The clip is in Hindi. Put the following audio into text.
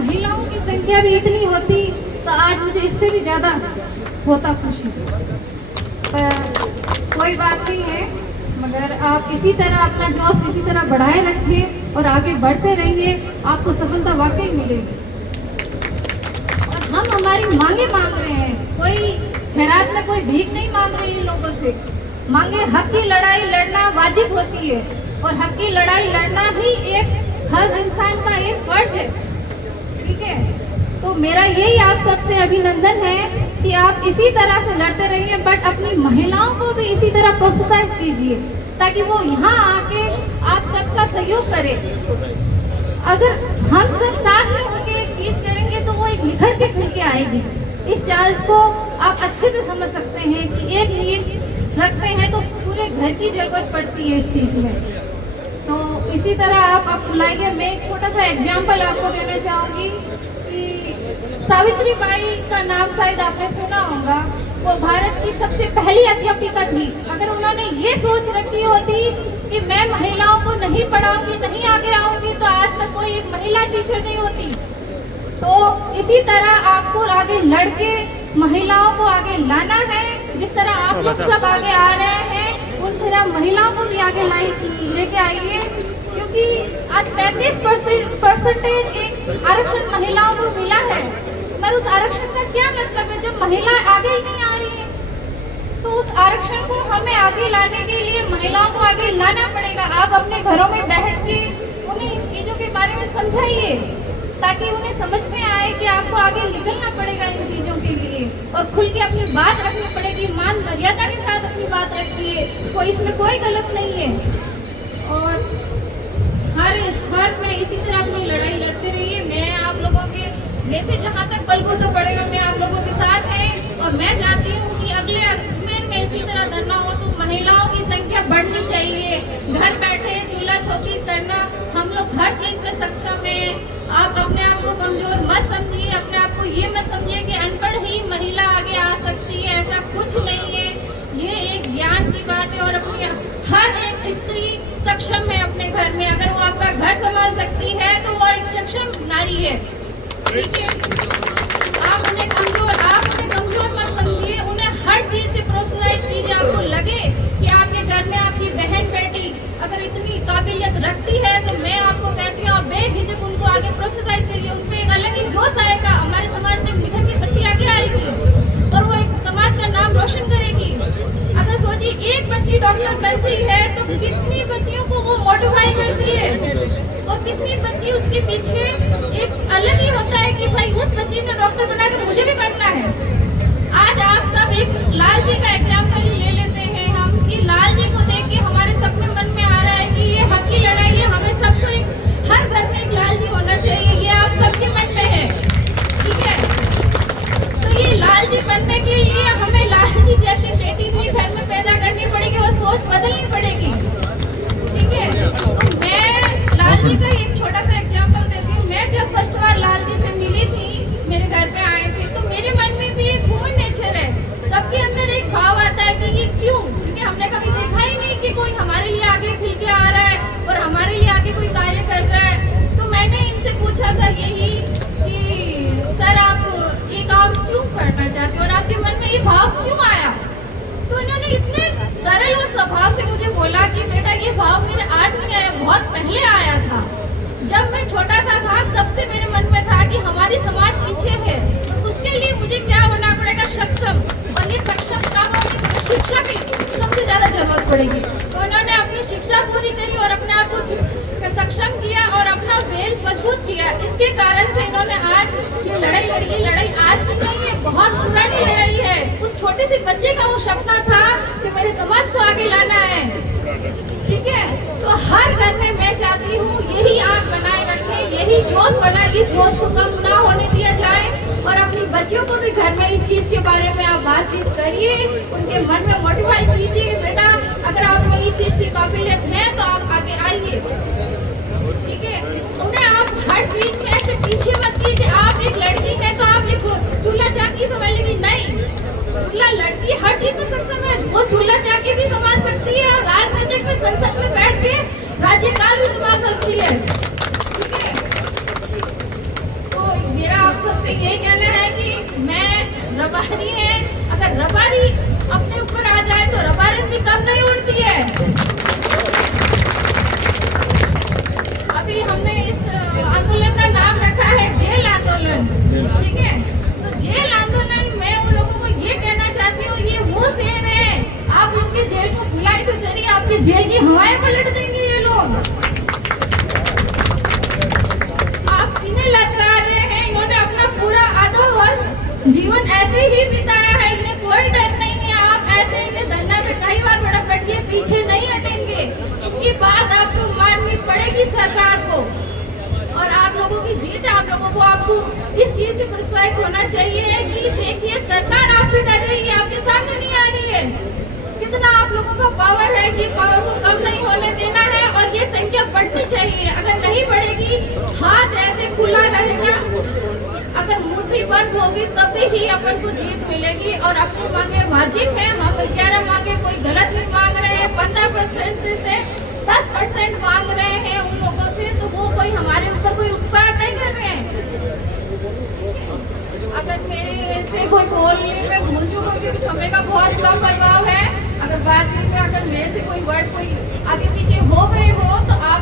महिलाओं की संख्या भी इतनी होती तो आज मुझे इससे भी ज़्यादा होता खुशी। पर कोई बात नहीं है, मगर आप इसी तरह अपना जोश इसी तरह बढ़ाए रखिए और आगे बढ़ते रहिए, आपको सफलता वाकई मिलेगी। और हम हमारी मांगे मांग रहे हैं, कोई खैरात में कोई भीख नहीं मांग रही इन लोगों से। मांगे हक की लड़ाई लड़ना वाजिब होती है और हक की लड़ाई लड़ना ही एक हर इंसान का एक फर्ज है, ठीक है। तो मेरा यही आप सबसे अभिनंदन है कि आप इसी तरह से लड़ते रहिए, बट अपनी महिलाओं को भी इसी तरह प्रोत्साहित कीजिए ताकि वो यहाँ आके आप सबका सहयोग करें। अगर हम सब साथ में होकर एक चीज करेंगे तो वो एक निखर के खुल के आएगी। इस चार्ज को आप अच्छे से समझ सकते हैं कि एक नींव रखते हैं तो पूरे घर की जरूरत पड़ती है इस चीज में। तो इसी तरह आप बुलाइए। मैं एक छोटा सा एग्जाम्पल आपको देना चाहूँगी कि सावित्री बाई का नाम शायद आपने सुना होगा। वो भारत की सबसे पहली अध्यापिका थी। अगर उन्होंने ये सोच रखी होती कि मैं महिलाओं को नहीं पढ़ाऊंगी, नहीं आगे आऊंगी, तो आज तक कोई एक महिला टीचर नहीं होती। तो इसी तरह आपको आगे लड़के महिलाओं को आगे लाना है। जिस तरह आप लोग सब आगे आ रहे हैं, उन तरह महिलाओं को भी आगे लेके आइए, क्योंकि आज 35% एक आरक्षण महिलाओं को मिला है। पर उस आरक्षण का क्या मतलब है जब महिला आगे ही नहीं आ रही है? तो उस आरक्षण को हमें आगे लाने के लिए महिलाओं को आगे लाना पड़ेगा। आप अपने घरों में बैठ के उन्हें इन चीजों के बारे में समझाइए ताकि उन्हें समझ में आए कि आपको आगे निकलना पड़ेगा इन चीजों के लिए और खुल के अपनी बात रखनी पड़ेगी। मान मर्यादा के साथ अपनी बात रखिए, कोई इसमें कोई गलत नहीं है। और हर में इसी तरह अपनी लड़ाई लड़ते रहिए। मैं आप लोगों के में से जहाँ तक बलबूता पड़ेगा मैं आप लोगों के साथ है। और मैं चाहती हूँ कि अगले अजमेर में इसी तरह धरना हो तो महिलाओं की संख्या बढ़नी चाहिए। घर बैठे चूल्हा चौकी करना, हम लोग हर चीज में सक्षम है। आप अपने आप को कमजोर मत समझिए, अपने आप को ये मत समझिए कि अनपढ़ ही महिला आगे आ सकती है, ऐसा कुछ नहीं है। ये एक ज्ञान की बात है और अपनी हर एक स्त्री सक्षम है अपने घर में। अगर वो आपका घर संभाल सकती है तो वो एक सक्षम नारी है, ठीक है। आप उन्हें कमजोर मत समझिए, उन्हें हर चीज से प्रोत्साहित कीजिए। आपको लगे कि आपके घर में आपकी बहन बेटी अगर इतनी काबिलियत रखती है तो मैं आपको कहती हूँ बेझिझक उनको आगे प्रोत्साहित करिए। उनपे एक अलग ही जोश आएगा। हमारे समाज में निखर की बच्ची आगे आएगी और वो एक समाज का नाम रोशन करेगी। अगर सोचिए एक बच्ची डॉक्टर बनती है तो कितनी बच्चियों को वो मोटिवाई करती है और कितनी बच्ची उसके पीछे एक अलग ही होता है कि भाई उस बच्ची ने डॉक्टर बनाया तो मुझे भी बनना है। आज आप सब एक लाल जी का एग्जाम्पल ही ले लेते हैं हम कि लाल जी को देख के हमारे सबके मन में आ रहा है कि ये हक की लड़ाई है। हमें सबको एक हर घर में एक लाल जी होना चाहिए, ये आप सबके मन में है, ठीक है। तो ये लाल जी बनने के लिए हमें लाल जी जैसी बेटी भी घर में पैदा करनी पड़ेगी और सोच बदलनी पड़ेगी, ठीक है। तो मैं लाल जी का एक छोटा सा एग्जाम्पल देती हूँ। मैं जब फर्स्ट बार लाल जी से मिली थी, मेरे घर पे आए थे, तो मेरे मन में भी एक ह्यूमन नेचर है। सबके अंदर एक भाव आता है कि ये क्यों, क्योंकि हमने कभी देखा ही नहीं कि कोई हमारे लिए आगे खिल के आ रहा है और हमारे लिए आगे कोई कार्य कर रहा है। तो मैंने इनसे पूछा था यही कि सर आप ये काम क्यों करना चाहते हो और आपके मन में ये भाव क्यों आया? तो इन्होंने इतने सरल और स्वभाव से मुझे बोला कि बेटा ये भाव मेरे आज नहीं आया, बहुत पहले आया था। जब मैं छोटा था तब से मेरे मन में था कि हमारी समाज पीछे है तो उसके लिए मुझे क्या होना पड़ेगा, सक्षम। और ये सक्षम काम होगी शिक्षा की सबसे ज्यादा जरूरत पड़ेगी। तो उन्होंने अपनी शिक्षा पूरी करी और अपने आप को सक्षम किया और अपना बेल मजबूत किया। इसके कारण से इन्होंने आज ये लड़ाई लड़ी। ये लड़ाई आज की नहीं है, बहुत पुरानी लड़ाई है। उस छोटे से बच्चे का वो सपना था कि मेरे समाज को आगे लाना है, ठीक है। तो हर घर में मैं चाहती हूँ यही आग बनाए रखें, यही जोश बनाए, इस जोश को कम ना होने दिया जाए और अपनी बच्चियों को भी घर में इस चीज के बारे में आप बातचीत करिए, उनके मन में मोटिवाइट कीजिए कि बेटा अगर आप में इस चीज की काबिलियत है तो आप आगे आइए, ठीक है। उन्हें आप हर चीज में ऐसे पीछे मत कीजिए। आप एक लड़की है तो आप एक चूल्हा चाकी समझ लेंगी, नहीं। चूल्हा लड़की हर चीज में सक्षम है, वो चूल्हा चाकी भी संभाल सकती है और राजनीतिक में संसद में बैठ के राज्यकाल भी संभाल सकती है, ठीक है। तो से ये कहना है कि मैं रबारी है, अगर रबारी अपने ऊपर आ जाए तो रबारी भी कम नहीं उड़ती है। अभी हमने इस आंदोलन का नाम रखा है जेल आंदोलन, ठीक है। तो जेल आंदोलन में उन लोगों को ये कहना चाहती हूँ, ये वो शेर है, आप उनके जेल को बुलाए तो चलिए, आपकी जेल की हवाएं पलट देंगे ये लोग। आप इन्हें ललकार रहे हैं, इन्होंने अपना पूरा आधा वर्ष जीवन ऐसे ही बिताया है, इन्हें कोई डर नहीं है। आप ऐसे इन्हें धरना पे कई बार बैठिए, पीछे नहीं हटेंगे। इनकी बात आपको माननी पड़ेगी सरकार को, और आप लोगों की जीत है। आप लोगों को आपको इस चीज से प्रोत्साहित होना चाहिए कि देखिए सरकार आपसे डर रही है, आपके सामने नहीं आ रही है। कितना आप लोगों का पावर है कि पावर को कम नहीं होने देना है, और ये संख्या बढ़नी चाहिए। अगर नहीं बढ़ेगी, हाथ ऐसे खुला रहेगा, अगर मुट्ठी बंद होगी तभी ही अपन को जीत मिलेगी। और अपनी मांगे वाजिब है, हम 11 मांगे कोई गलत नहीं मांग रहे हैं। 15% से 10% मांग रहे हैं उन लोगों से, तो वो कोई हमारे ऊपर कोई उपकार नहीं कर रहे हैं। अगर मेरे से कोई बोलने में भूल चूक हो, क्योंकि समय का बहुत कम प्रभाव है, अगर बातचीत में अगर मेरे से कोई वर्ड कोई आगे पीछे हो गए हो तो आप